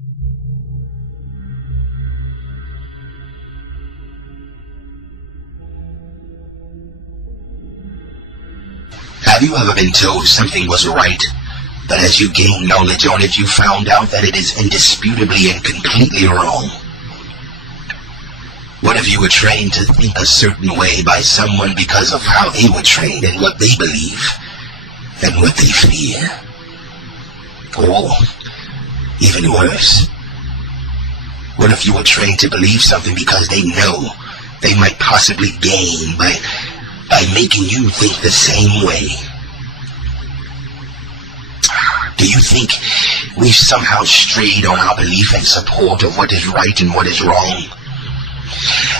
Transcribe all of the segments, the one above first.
Have you ever been told something was right, but as you gain knowledge on it, you found out that it is indisputably and completely wrong? What if you were trained to think a certain way by someone because of how they were trained and what they believe and what they fear? Or, even worse, what if you were trained to believe something because they know they might possibly gain by making you think the same way? Do you think we've somehow strayed on our belief and support of what is right and what is wrong?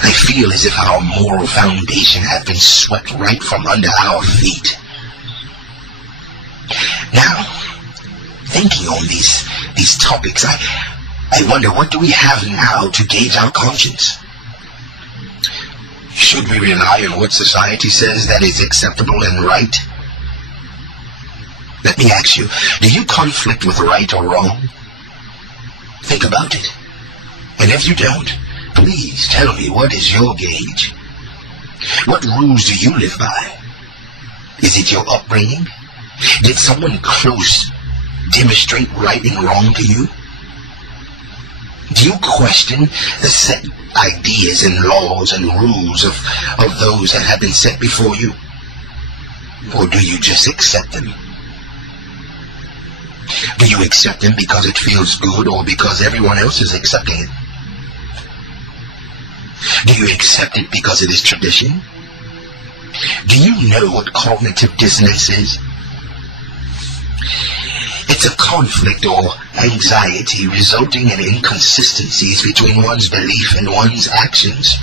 I feel as if our moral foundation had been swept right from under our feet. Now, thinking on these topics, I wonder, what do we have now to gauge our conscience? Should we rely on what society says that is acceptable and right? Let me ask you, do you conflict with right or wrong? Think about it. And if you don't, please tell me, what is your gauge? What rules do you live by? Is it your upbringing? Did someone close demonstrate right and wrong to you? Do you question the set ideas and laws and rules of those that have been set before you? Or do you just accept them? Do you accept them because it feels good or because everyone else is accepting it? Do you accept it because it is tradition? Do you know what cognitive dissonance is? It's a conflict or anxiety resulting in inconsistencies between one's belief and one's actions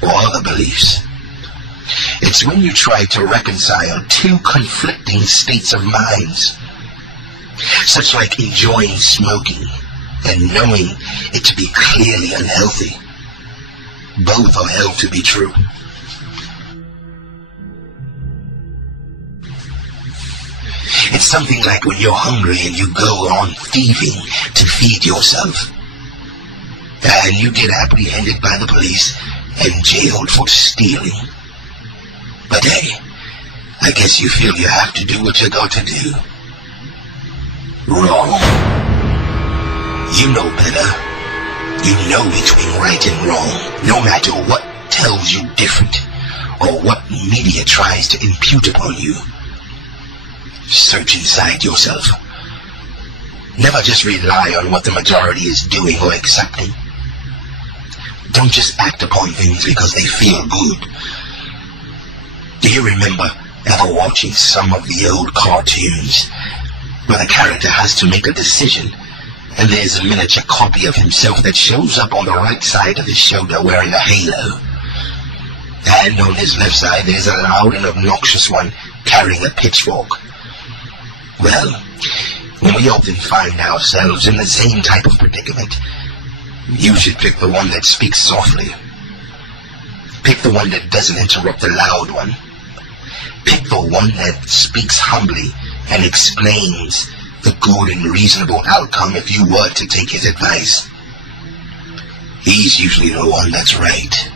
or other beliefs. It's when you try to reconcile two conflicting states of minds, such like enjoying smoking and knowing it to be clearly unhealthy. Both are held to be true. It's something like when you're hungry and you go on thieving to feed yourself, and you get apprehended by the police and jailed for stealing. But hey, I guess you feel you have to do what you got to do. Wrong. You know better. You know between right and wrong, no matter what tells you different or what media tries to impute upon you. Search inside yourself. Never just rely on what the majority is doing or accepting. Don't just act upon things because they feel good. Do you remember ever watching some of the old cartoons where the character has to make a decision and there's a miniature copy of himself that shows up on the right side of his shoulder wearing a halo, and on his left side there's a loud and obnoxious one carrying a pitchfork? Well, when we often find ourselves in the same type of predicament, you should pick the one that speaks softly. Pick the one that doesn't interrupt the loud one. Pick the one that speaks humbly and explains the good and reasonable outcome if you were to take his advice. He's usually the one that's right.